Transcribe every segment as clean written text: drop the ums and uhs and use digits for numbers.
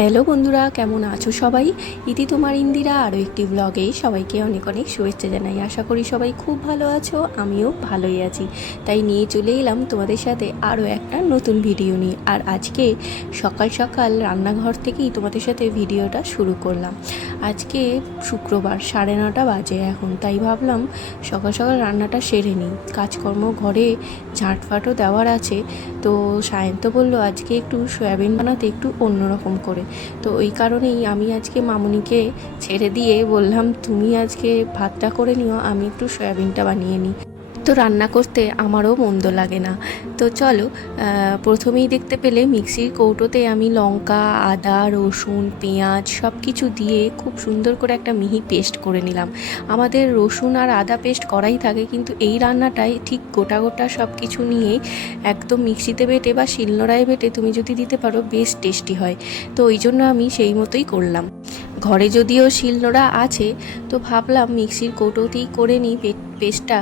Hello বন্ধুরা, কেমন আছো সবাই? ইতি তোমার ইন্দিরা আরও একটি ব্লগে সবাইকে অনেক অনেক শুভেচ্ছা জানাই। আশা করি সবাই খুব ভালো আছো, আমিও ভালোই আছি। তাই নিয়ে চলে এলাম তোমাদের সাথে আরও একটা নতুন ভিডিও নিয়ে। আর আজকে সকাল সকাল রান্নাঘর থেকেই তোমাদের সাথে ভিডিওটা শুরু করলাম। আজকে শুক্রবার, 9:30 বাজে এখন। তাই ভাবলাম সকাল সকাল রান্নাটা সেরে নিই, কাজকর্ম ঘরে ঝাঁটফাটও দেওয়ার আছে। তো সায়ন্ত বলল আজকে একটু সয়াবিন বানাতে, একটু অন্যরকম করে। তো ওই কারণেই আমি আজকে মামুনিকে ছেড়ে দিয়ে বললাম তুমি আজকে ভাতটা করে নিও, আমি একটু সয়াবিনটা বানিয়ে নিই। তো রান্না করতে আমারও মন্দ লাগে না। তো চলো, প্রথমেই দেখতে পেলে মিক্সির কৌটোতে আমি লঙ্কা, আদা, রসুন, পেঁয়াজ সব কিছু দিয়ে খুব সুন্দর করে একটা মিহি পেস্ট করে নিলাম। আমাদের রসুন আর আদা পেস্ট করাই থাকে, কিন্তু এই রান্নাটাই ঠিক গোটা গোটা সব কিছু নিয়েই একদম মিক্সিতে বেটে বা শিলনোড়ায় বেটে তুমি যদি দিতে পারো বেশ টেস্টি হয়। তো ওই জন্য আমি সেই মতোই করলাম। ঘরে যদিও শিলনোড়া আছে, তো ভাবলাম মিক্সির কৌটোতেই করে নিই পেস্টটা,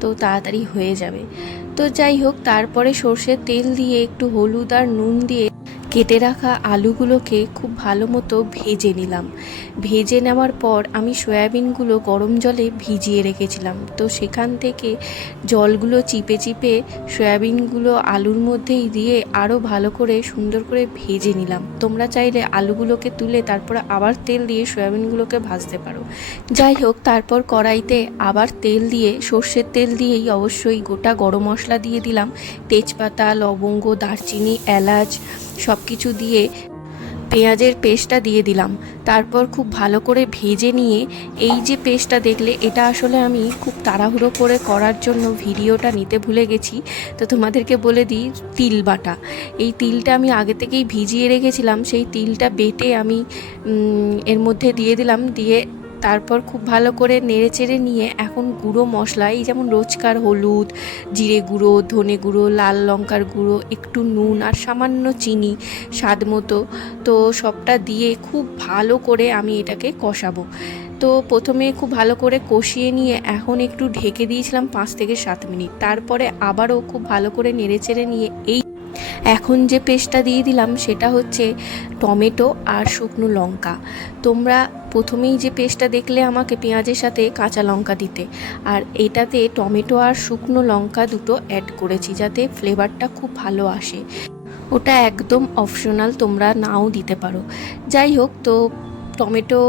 তো তাড়াতাড়ি হয়ে যাবে। তো যাই হোক, তারপরে সর্ষের তেল দিয়ে একটু হলুদ আর নুন দিয়ে কেটে রাখা আলুগুলোকে খুব ভালো মতো ভেজে নিলাম। ভেজে নেওয়ার পর আমি সয়াবিনগুলো গরম জলে ভিজিয়ে রেখেছিলাম, তো সেখান থেকে জলগুলো চিপে চিপে সয়াবিনগুলো আলুর মধ্যেই দিয়ে আরও ভালো করে সুন্দর করে ভেজে নিলাম। তোমরা চাইলে আলুগুলোকে তুলে তারপর আবার তেল দিয়ে সয়াবিনগুলোকে ভাজতে পারো। যাই হোক, তারপর কড়াইতে আবার তেল দিয়ে, সর্ষের তেল দিয়েই অবশ্যই, গোটা গরম মশলা দিয়ে দিলাম, তেজপাতা, লবঙ্গ, দারচিনি, এলাচ সব কিছু দিয়ে পেঁয়াজের পেস্টটা দিয়ে দিলাম। তারপর খুব ভালো করে ভেজে নিয়ে, এই যে পেস্টটা দেখলে, এটা আসলে আমি খুব তাড়াহুড়ো করে করার জন্য ভিডিওটা নিতে ভুলে গেছি। তো তোমাদেরকে বলে দিই, তিল বাটা। এই তিলটা আমি আগে থেকেই ভিজিয়ে রেখেছিলাম, সেই তিলটা বেটে আমি এর মধ্যে দিয়ে দিলাম। দিয়ে তারপর খুব ভালো করে নেড়েচেড়ে নিয়ে এখন গুঁড়ো মশলা, এই যেমন রোজকার হলুদ, জিরে গুঁড়ো, ধনে গুঁড়ো, লাল লঙ্কার গুঁড়ো, একটু নুন আর সামান্য চিনি স্বাদ মতো, তো সবটা দিয়ে খুব ভালো করে আমি এটাকে কষাবো। তো প্রথমে খুব ভালো করে কষিয়ে নিয়ে এখন একটু ঢেকে দিয়েছিলাম 5 থেকে 7 মিনিট। তারপরে আবারও খুব ভালো করে নেড়েচেড়ে নিয়ে এখন যে পেস্টটা দিয়ে দিলাম সেটা হচ্ছে টমেটো আর শুকনো লঙ্কা। তোমরা প্রথমেই যে পেস্টটা দেখলে আমাকে পেঁয়াজের সাথে কাঁচা লঙ্কা দিতে, আর এটাতে টমেটো আর শুকনো লঙ্কা দুটো অ্যাড করেছি যাতে ফ্লেভারটা খুব ভালো আসে। ওটা একদম অপশনাল, তোমরা নাও দিতে পারো। যাই হোক, তো টমেটো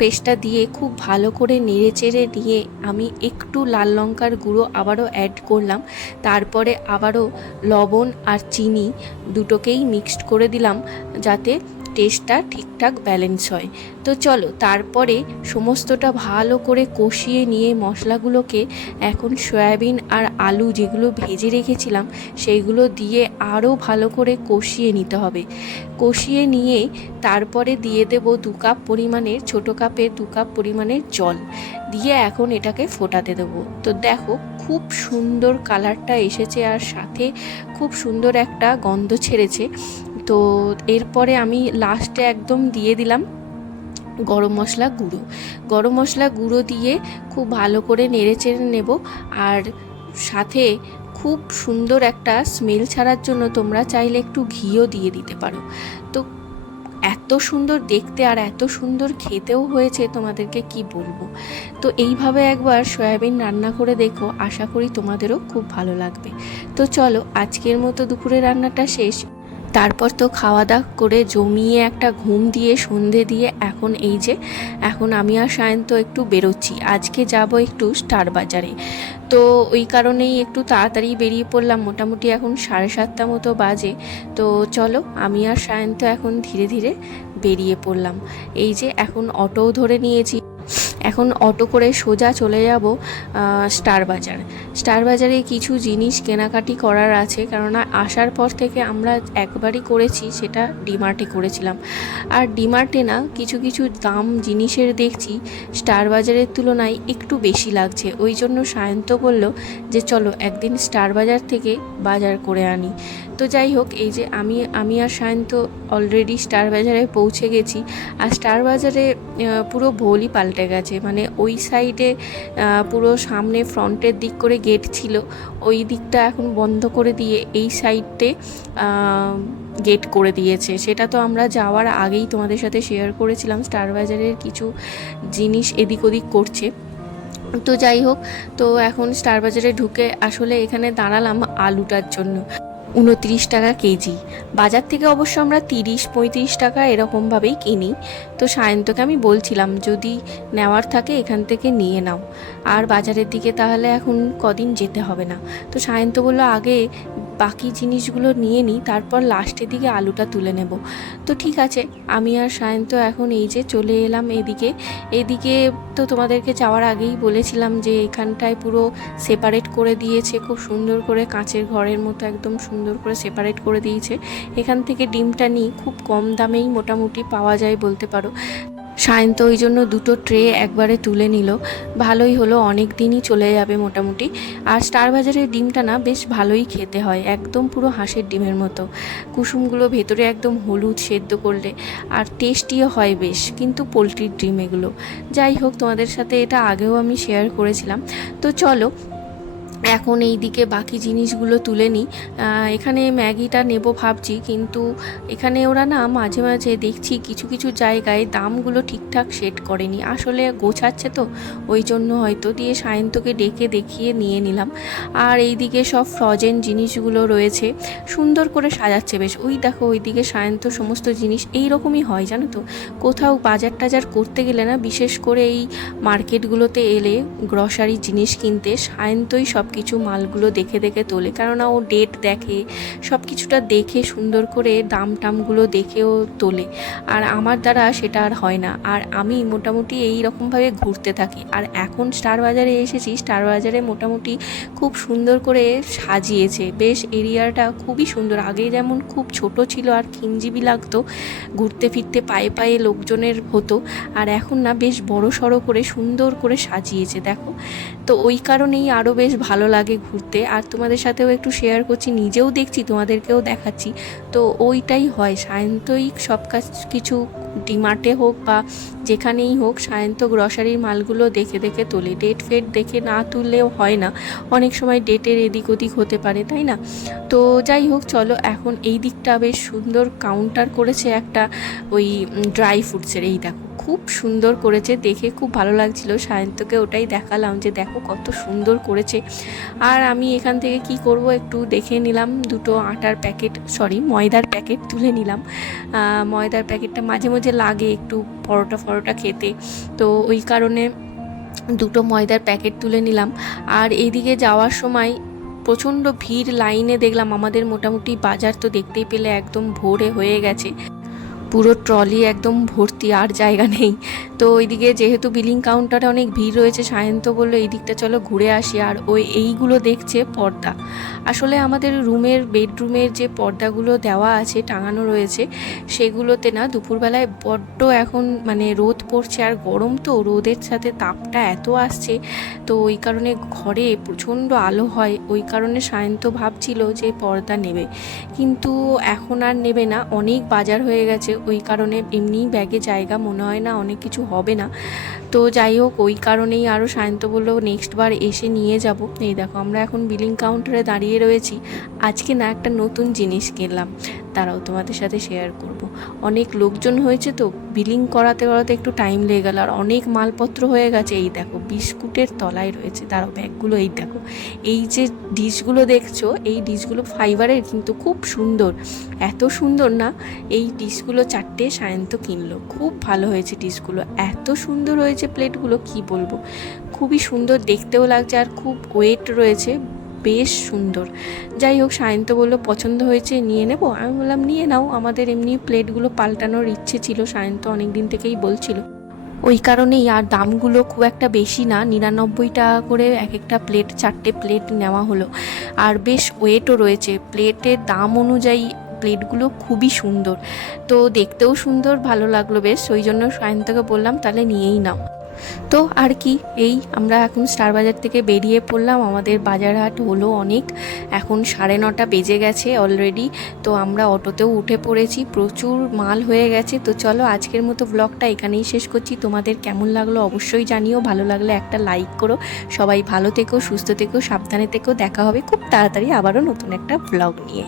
পেস্টটা দিয়ে খুব ভালো করে নেড়েচেড়ে নিয়ে আমি একটু লাল লঙ্কার গুঁড়ো আবারও অ্যাড করলাম। তারপরে আবারও লবণ আর চিনি দুটোকেই মিক্সড করে দিলাম যাতে টেস্টটা ঠিকঠাক ব্যালেন্স হয়। তো চলো, তারপরে সমস্তটা ভালো করে কষিয়ে নিয়ে মশলাগুলোকে এখন সয়াবিন আর আলু যেগুলো ভেজে রেখেছিলাম সেইগুলো দিয়ে আরও ভালো করে কষিয়ে নিতে হবে। কষিয়ে নিয়ে তারপরে দিয়ে দেব 2 কাপ পরিমাণের, ছোটো কাপের 2 কাপ পরিমাণের জল দিয়ে এখন এটাকে ফোটাতে দেবো। তো দেখো খুব সুন্দর কালারটা এসেছে আর সাথে খুব সুন্দর একটা গন্ধ ছেড়েছে। তো এরপরে আমি লাস্টে একদম দিয়ে দিলাম গরম মশলা গুঁড়ো দিয়ে খুব ভালো করে নেড়েচেড়ে নেব। আর সাথে খুব সুন্দর একটা স্মেল ছাড়ার জন্য তোমরা চাইলে একটু ঘিও দিয়ে দিতে পারো। তো এত সুন্দর দেখতে আর এত সুন্দর খেতেও হয়েছে, তোমাদেরকে কি বলবো। তো এইভাবে একবার সয়াবিন রান্না করে দেখো, আশা করি তোমাদেরও খুব ভালো লাগবে। তো চলো, আজকের মতো দুপুরে রান্নাটা শেষ। তারপর তো খাওয়া দাওয়া করে জমিয়ে একটা ঘুম দিয়ে সন্ধে দিয়ে এখন আমি আর সায়ন্ত একটু বেরোচ্ছি। আজকে যাব একটু স্টার বাজারে। তো ওই কারণেই একটু তাড়াতাড়ি বেরিয়ে পড়লাম। মোটামুটি এখন 7:30 মতো বাজে। তো চলো, আমি আর সায়ন্ত এখন ধীরে ধীরে বেরিয়ে পড়লাম। এই যে এখন অটোও ধরে নিয়েছি, এখন অটো করে সোজা চলে যাব স্টার বাজারে কিছু জিনিস কেনাকাটি করার আছে, কেননা আসার পর থেকে আমরা একবারই করেছি, সেটা ডিমার্টে করেছিলাম। আর ডিমার্টে না কিছু কিছু দাম জিনিসের দেখছি স্টার বাজারের তুলনায় একটু বেশি লাগছে। ওই জন্য সায়ন্ত বলল যে চলো একদিন স্টার বাজার থেকে বাজার করে আনি। তো যাই হোক, এই যে আমি আর সায়ন্ত অলরেডি স্টার বাজারে পৌঁছে গেছি। আর স্টার বাজারে পুরো ভোলই পাল্টে গেছে, মানে ওই সাইডে পুরো সামনে ফ্রন্টের দিক করে গেট ছিল, ওই দিকটা এখন বন্ধ করে দিয়ে এই সাইডে গেট করে দিয়েছে। সেটা তো আমরা যাওয়ার আগেই তোমাদের সাথে শেয়ার করেছিলাম, স্টার বাজারের কিছু জিনিস এদিক ওদিক করছে। তো যাই হোক, তো এখন স্টার বাজারে ঢুকে আসলে এখানে দাঁড়ালাম আলুটার জন্য। 29 টাকা কেজি। বাজার থেকে অবশ্য আমরা 30-35 টাকা এরকমভাবেই কিনি। তো সায়ন্তকে আমি বলছিলাম যদি নেওয়ার থাকে এখান থেকে নিয়ে নাও, আর বাজারের দিকে তাহলে এখন কদিন যেতে হবে না। তো সায়ন্ত বললো আগে বাকি জিনিসগুলো নিয়ে নিই, তারপর লাস্টের দিকে আলুটা তুলে নেব। তো ঠিক আছে, আমি আর সায়ন্ত এখন এই যে চলে এলাম এদিকে। তো তোমাদেরকে যাওয়ার আগেই বলেছিলাম যে এখানটায় পুরো সেপারেট করে দিয়েছে, খুব সুন্দর করে কাঁচের ঘরের মতো একদম সুন্দর করে সেপারেট করে দিয়েছে। এখান থেকে ডিমটা নিই, খুব কম দামেই মোটামুটি পাওয়া যায় বলতে পারো। সায়ন্ত ওই জন্য 2টো ট্রে একবারে তুলে নিল, ভালোই হলো, অনেক দিনই চলে যাবে মোটামুটি। আর স্টার বাজারের ডিমটা না বেশ ভালোই খেতে হয়, একদম পুরো হাঁসের ডিমের মতো, কুসুমগুলো ভেতরে একদম হলুদ সেদ্ধ করলে, আর টেস্টিও হয় বেশ, কিন্তু পোলট্রির ডিম এগুলো। যাই হোক, তোমাদের সাথে এটা আগেও আমি শেয়ার করেছিলাম। তো চলো এখন এই দিকে বাকি জিনিসগুলো তুলে নিই। এখানে ম্যাগিটা নেব ভাবছি, কিন্তু এখানে ওরা না মাঝে মাঝে দেখছি কিছু কিছু জায়গায় দামগুলো ঠিকঠাক সেট করেনি, আসলে গোছাচ্ছে তো ওই জন্য হয়তো। দিয়ে সায়ন্তকে ডেকে দেখিয়ে নিয়ে নিলাম। আর এই দিকে সব ফ্রোজেন জিনিসগুলো রয়েছে, সুন্দর করে সাজাচ্ছে বেশ। ওই দেখো ওইদিকে সায়ন্ত সমস্ত জিনিস এই রকমই হয় জানো তো, কোথাও বাজার টাজার করতে গেলে না, বিশেষ করে এই মার্কেটগুলোতে এলে গ্রসারি জিনিস কিনতে সায়ন্তই সব কিছু মালগুলো দেখে দেখে তোলে, কেননা ও ডেট দেখে, সব কিছুটা দেখে সুন্দর করে দাম টামগুলো দেখেও তোলে। আর আমার দ্বারা সেটা আর হয় না, আর আমি মোটামুটি এই রকমভাবে ঘুরতে থাকি। আর এখন স্টার বাজারে এসেছি, স্টার বাজারে মোটামুটি খুব সুন্দর করে সাজিয়েছে বেশ, এরিয়াটা খুবই সুন্দর। আগে যেমন খুব ছোট ছিল আর খিঞ্জিবি লাগতো, ঘুরতে ফিরতে পায়ে পায়ে লোকজনের হতো, আর এখন না বেশ বড় সড়ো করে সুন্দর করে সাজিয়েছে দেখো। তো ওই কারণেই আরও বেশ ভালো লাগে ঘুরতে, আর তোমাদের সাথেও একটু শেয়ার করছি, নিজেও দেখছি তোমাদেরকেও দেখাচ্ছি। তো ওইটাই হয়, সায়ন্তই সব কিছু ডিমার্টে হোক বা যেখানেই হোক, সায়ন্ত গ্রসারির মালগুলো দেখে দেখে তোলে। ডেট ফেট দেখে না তুললেও হয় না, অনেক সময় ডেটের এদিক ওদিক হতে পারে, তাই না? তো যাই হোক, চলো এখন এই দিকটা বেশ সুন্দর কাউন্টার করেছে একটা, ওই ড্রাই ফ্রুটসের। এই দেখো খুব সুন্দর করেছে, দেখে খুব ভালো লাগছিল, সায়ন্তকে ওটাই দেখালাম যে দেখো কত সুন্দর করেছে। আর আমি এখান থেকে কি করব একটু দেখে নিলাম, 2টো আটার প্যাকেট, ময়দার প্যাকেট তুলে নিলাম। ময়দার প্যাকেটটা মাঝে মাঝে লাগে একটু পরোটা খেতে, তো ওই কারণে 2টো ময়দার প্যাকেট তুলে নিলাম। আর এইদিকে যাওয়ার সময় প্রচণ্ড ভিড়, লাইনে দেখলাম আমাদের মোটামুটি বাজার তো দেখতেই পেলে একদম ভোরে হয়ে গেছে, পুরো ট্রলি একদম ভর্তি, আর জায়গা নেই। তো ওইদিকে যেহেতু বিলিং কাউন্টারে অনেক ভিড় রয়েছে, সায়ন্ত বললো এই দিকটা চলো ঘুরে আসি। আর এইগুলো দেখছে পর্দা, আসলে আমাদের বেডরুমের যে পর্দাগুলো দেওয়া আছে, টাঙানো রয়েছে, সেগুলোতে না দুপুরবেলায় বড্ড এখন মানে রোদ পড়ছে, আর গরম তো, রোদের সাথে তাপটা এত আসছে, তো ওই কারণে ঘরে প্রচণ্ড আলো হয়, ওই কারণে সায়ন্ত ভাবছিল যে পর্দা নেবে, কিন্তু এখন আর নেবে না, অনেক বাজার হয়ে গেছে, ওই কারণে এমনিই ব্যাগে জায়গা মনে হয় না, অনেক কিছু হবে না। তো যাই হোক, ওই কারণেই আরও সায়ন্ত বললো নেক্সট বার এসে নিয়ে যাব। এই দেখো আমরা এখন বিলিং কাউন্টারে দাঁড়িয়ে রয়েছি। আজকে না একটা নতুন জিনিস কিনলাম, তারাও তোমাদের সাথে শেয়ার করব। অনেক লোকজন হয়েছে তো বিলিং করাতে করাতে একটু টাইম লেগে গেল, আর অনেক মালপত্র হয়ে গেছে। এই দেখো বিস্কুটের তলায় রয়েছে, তারাও ব্যাগগুলো, এই দেখো এই যে ডিশগুলো দেখছো, এই ডিশগুলো ফাইবারের, কিন্তু খুব সুন্দর, এত সুন্দর না, এই ডিশগুলো 4টে সায়ন্ত কিনলো, খুব ভালো হয়েছে ডিশগুলো, এত সুন্দর হয়েছে প্লেটগুলো, কি বলবো, খুবই সুন্দর দেখতেও লাগছে, আর খুব ওয়েট রয়েছে, বেশ সুন্দর। যাই হোক, সায়ন্ত বললো পছন্দ হয়েছে নিয়ে নেব, আমি বললাম নিয়ে নাও, আমাদের এমনি প্লেটগুলো পাল্টানোর ইচ্ছে ছিল, সায়ন্ত অনেক দিন থেকেই বলছিল, ওই কারণেই। আর দামগুলো খুব একটা বেশি না, 99 টাকা করে এক একটা প্লেট, 4টে প্লেট নেওয়া হলো, আর বেশ ওয়েটও রয়েছে, প্লেটের দাম অনুযায়ী প্লেটগুলো খুবই সুন্দর, তো দেখতেও সুন্দর, ভালো লাগলো বেশ, ওই জন্য সায়ন্তকে বললাম তাহলে নিয়েই নাও। তো আর কি, এই আমরা এখন স্টার বাজার থেকে বেরিয়ে পড়লাম, আমাদের বাজার হাট হলো অনেক, এখন 9:30 বেজে গেছে অলরেডি। তো আমরা অটোতেও উঠে পড়েছি, প্রচুর মাল হয়ে গেছে। তো চলো আজকের মতো ব্লগটা এখানেই শেষ করছি, তোমাদের কেমন লাগলো অবশ্যই জানিও, ভালো লাগলে একটা লাইক করো। সবাই ভালো থেকো, সুস্থ থেকো, সাবধানে থেকো, দেখা হবে খুব তাড়াতাড়ি আবারও নতুন একটা ব্লগ নিয়ে।